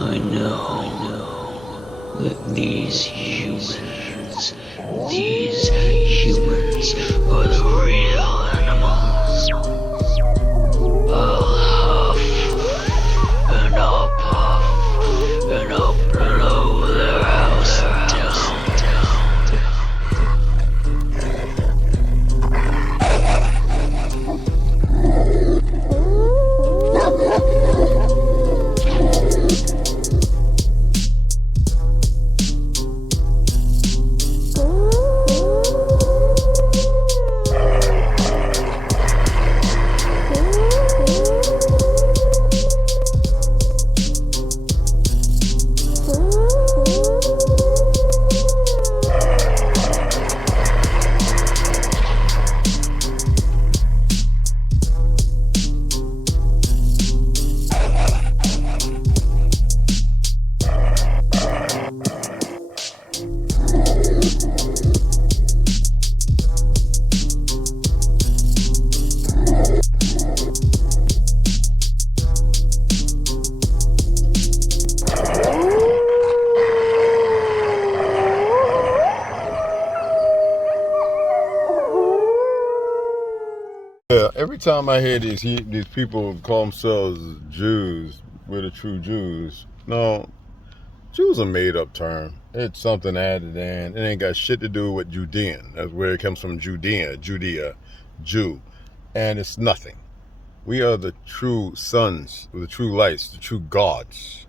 I know that these humans are the real animals. I'll huff and I'll puff and I'll blow their house down. Yeah, every time I hear these people call themselves Jews, we're the true Jews. No, Jews are a made-up term. It's something added in. It ain't got shit to do with Judean. That's where it comes from, Judea, Jew. And it's nothing. We are the true sons, the true lights, the true gods.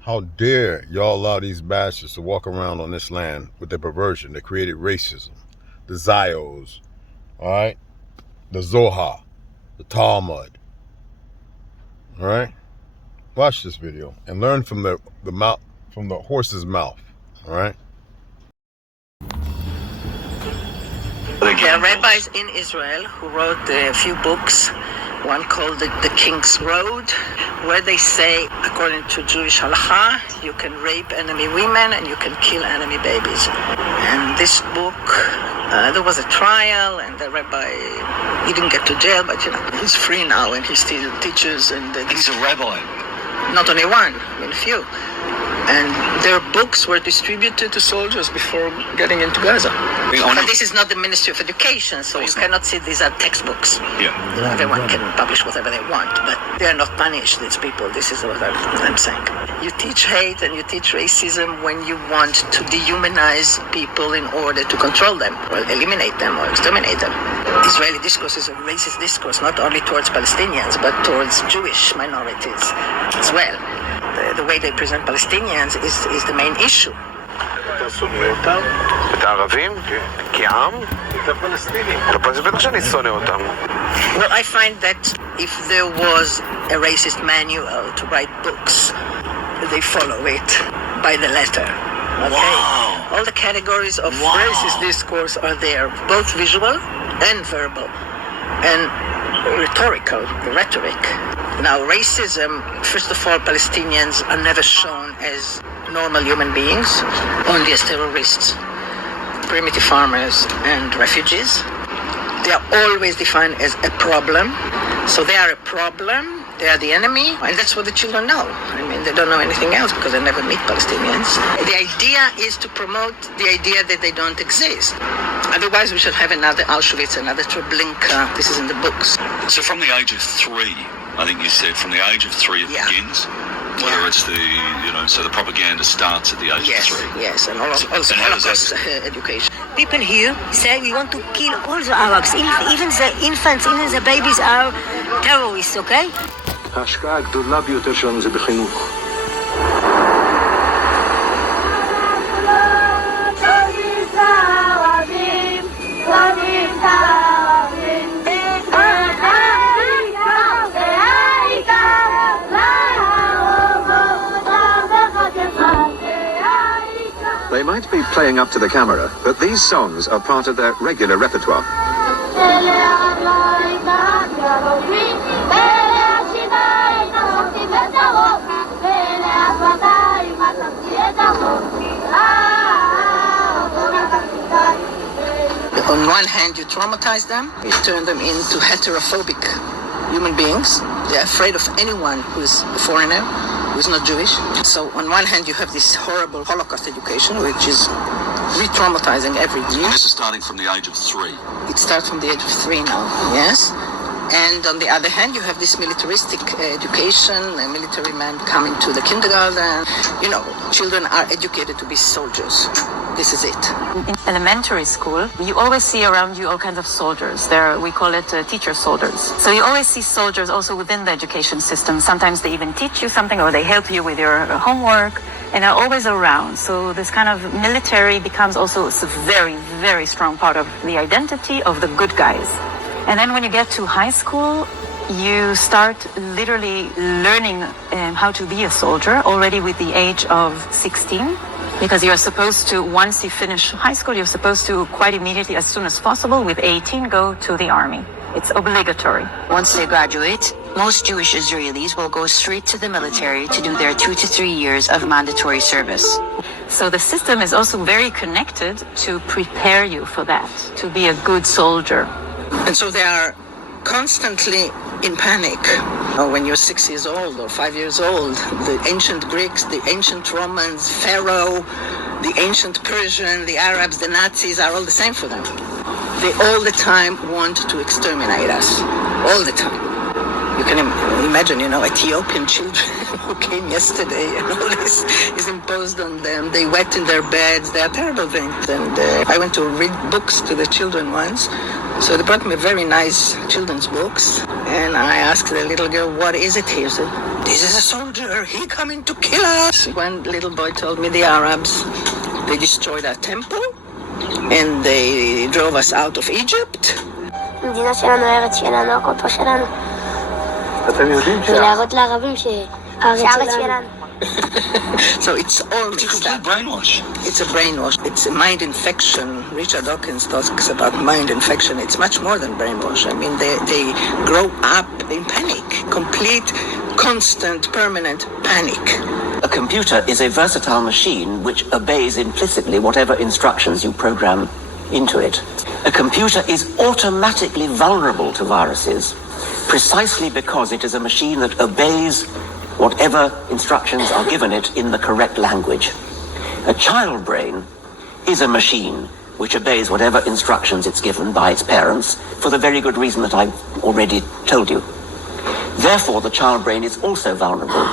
How dare y'all allow these bastards to walk around on this land with their perversion that created racism, the Zios, all right, the Zohar, the Talmud, all right? Watch this video and learn from the mouth, from the horse's mouth, all right? There are rabbis in Israel who wrote a few books, one called the King's Road, where they say, according to Jewish halacha, you can rape enemy women and you can kill enemy babies. And this book, there was a trial, and the rabbi, he didn't get to jail, but he's free now, and he still teaches. And he's a rabbi. Not only one, a few. And their books were distributed to soldiers before getting into Gaza. But this is not the Ministry of Education, so you cannot see these are textbooks. Yeah. Everyone can publish whatever they want, but they are not punished, these people. This is what I'm saying. You teach hate and you teach racism when you want to dehumanize people in order to control them, or eliminate them, or exterminate them. Israeli discourse is a racist discourse, not only towards Palestinians, but towards Jewish minorities as well. The way they present Palestinians is the main issue. את הערבים? כעם? את הפלסטינים. זה בטח שאני שונא אותם. Well, I find that if there was a racist manual to write books, they follow it by the letter. Okay? Wow. All the categories of racist discourse are there, both visual and verbal, and rhetorical, rhetoric. Now, racism, first of all, Palestinians are never shown as normal human beings, only as terrorists, primitive farmers, and refugees. They are always defined as a problem. So they are a problem, they are the enemy, and that's what the children know. I mean, they don't know anything else because they never meet Palestinians. The idea is to promote the idea that they don't exist. Otherwise, we should have another Auschwitz, another Treblinka. This is in the books. So from the age of 3, I think you said, from the age of 3 it begins? Whether it's the, so the propaganda starts at the age of 3. Yes, and also Holocaust education. People here say we want to kill all the Arabs, even the infants, even the babies are terrorists, okay? ההשקעה הגדולה ביותר שלנו זה בחינוך. They might be playing up to the camera, but these songs are part of their regular repertoire. On one hand, you traumatize them, you turn them into heterophobic human beings. They're afraid of anyone who is a foreigner. who is not Jewish. So on one hand, you have this horrible Holocaust education, which is re-traumatizing every year. This is starting from the age of 3. It starts from the age of 3 now, yes. And on the other hand, you have this militaristic education, a military man coming to the kindergarten. You know, children are educated to be soldiers. This is it. In elementary school, you always see around you all kinds of soldiers. We call it teacher soldiers. So you always see soldiers also within the education system. Sometimes they even teach you something or they help you with your homework and are always around. So this kind of military becomes also a very, very strong part of the identity of the good guys. And then when you get to high school, you start literally learning how to be a soldier already with the age of 16. Because you're supposed to, once you finish high school, you're supposed to quite immediately, as soon as possible, with 18, go to the army. It's obligatory. Once they graduate, most Jewish Israelis will go straight to the military to do their 2 to 3 years of mandatory service. So the system is also very connected to prepare you for that, to be a good soldier. And so they are constantly in panic. When you're 6 years old or 5 years old, the ancient Greeks, the ancient Romans, Pharaoh, the ancient Persian, the Arabs, the Nazis are all the same for them. They all the time want to exterminate us. All the time. You can imagine, Ethiopian children who came yesterday and all this is imposed on them. They wet in their beds. They are terrible things. And I went to read books to the children once. So they brought me very nice children's books. And I asked the little girl, what is it here? She said, this is a soldier. He coming to kill us. One little boy told me the Arabs, they destroyed our temple and they drove us out of Egypt. המדינה שלנו, הארץ שלנו, הכל פה שלנו. אתם יודעים ולהראות לערבים שהארץ שלנו. So it's all mixed up. Brainwash. It's a brainwash. It's a mind infection. Richard Dawkins talks about mind infection. It's much more than brainwash. I mean, they grow up in panic. Complete, constant, permanent panic. A computer is a versatile machine which obeys implicitly whatever instructions you program into it. A computer is automatically vulnerable to viruses precisely because it is a machine that obeys whatever instructions are given it in the correct language. A child brain is a machine which obeys whatever instructions it's given by its parents for the very good reason that I've already told you. Therefore, the child brain is also vulnerable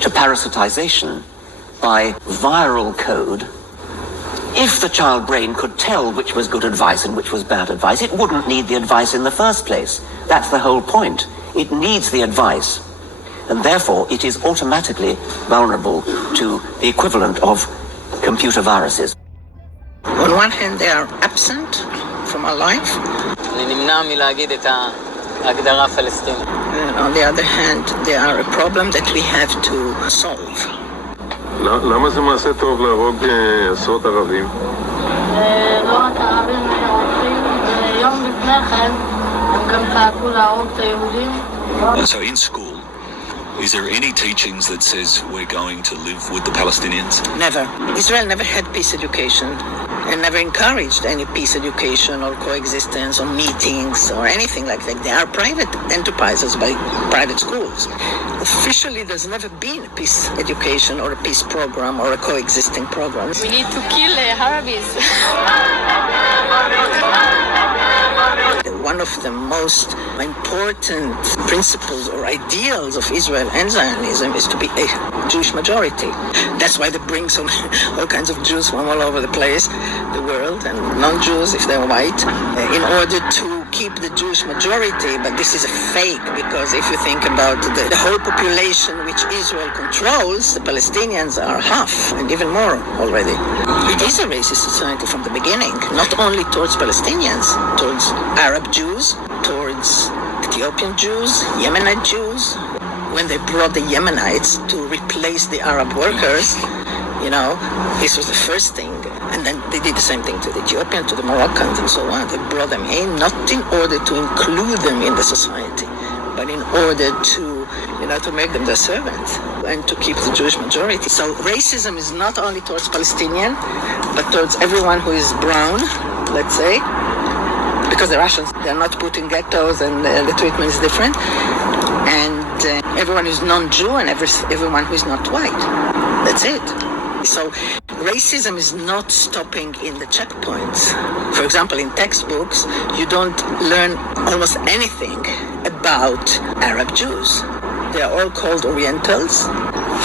to parasitization by viral code. If the child brain could tell which was good advice and which was bad advice, it wouldn't need the advice in the first place. That's the whole point. It needs the advice. And therefore, it is automatically vulnerable to the equivalent of computer viruses. On one hand, they are absent from our life. And on the other hand, they are a problem that we have to solve. למה זה מעשה טוב להרוג עשרות ערבים? לא רק ערבים רוצים, יום לפני כן הם גם צעקו להרוג את היהודים. So in school, is there any teachings that says we're going to live with the Palestinians? Never. Israel never had peace education and never encouraged any peace education or coexistence or meetings or anything like that. They are private enterprises by private schools. Officially, there's never been a peace education or a peace program or a coexisting program. We need to kill Arabs. One of the most important principles or ideals of Israel and Zionism is to be a Jewish majority. That's why they bring all kinds of Jews from all over the place, the world, and non-Jews if they're white, in order to keep the Jewish majority. But this is a fake, because if you think about the whole population which Israel controls, the Palestinians are half, and even more already. It is a racist society from the beginning, not only towards Palestinians, towards Arab Jews, towards Ethiopian Jews, Yemenite Jews. When they brought the Yemenites to replace the Arab workers, this was the first thing. And then they did the same thing to the Ethiopians, to the Moroccans, and so on. They brought them in, not in order to include them in the society, but in order to make them their servants and to keep the Jewish majority. So racism is not only towards Palestinian, but towards everyone who is brown, let's say, because the Russians, they're not put in ghettos and the treatment is different. And everyone who's non-Jew and everyone who is not white. That's it. So racism is not stopping in the checkpoints. For example, in textbooks, you don't learn almost anything about Arab Jews. They are all called Orientals,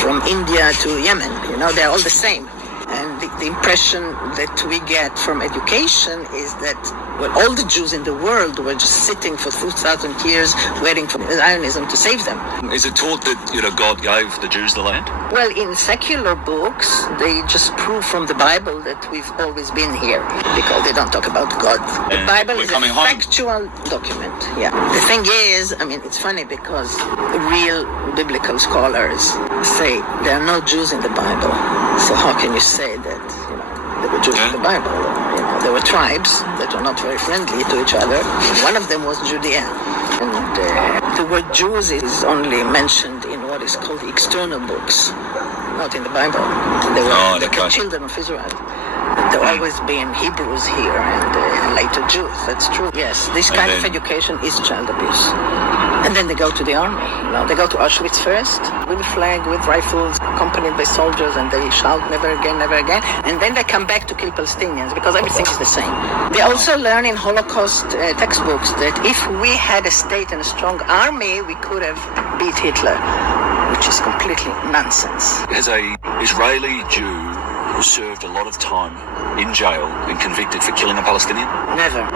from India to Yemen. You know, they're all the same. And the impression that we get from education is that, well, all the Jews in the world were just sitting for 2,000 years waiting for Zionism to save them. Is it taught that, God gave the Jews the land? Well, in secular books, they just prove from the Bible that we've always been here, because they don't talk about God. The Bible is a factual document. Yeah. The thing is, it's funny because real biblical scholars say there are no Jews in the Bible. So how can you say that, there were Jews in the Bible? There were tribes that were not very friendly to each other. One of them was Judea. And the word Jews is only mentioned in what is called the external books, not in the Bible. They were the children of Israel. There have always been Hebrews here and later Jews. That's true. Yes, this kind of education is child abuse. And then they go to the army. They go to Auschwitz first with a flag, with rifles, accompanied by soldiers, and they shout never again, never again. And then they come back to kill Palestinians because everything is the same. They also learn in Holocaust textbooks that if we had a state and a strong army, we could have beat Hitler, which is completely nonsense. As an Israeli Jew who served a lot of time in jail and convicted for killing a Palestinian? Never.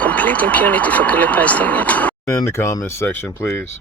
Complete impunity for killing Palestinians. In the comments section, please.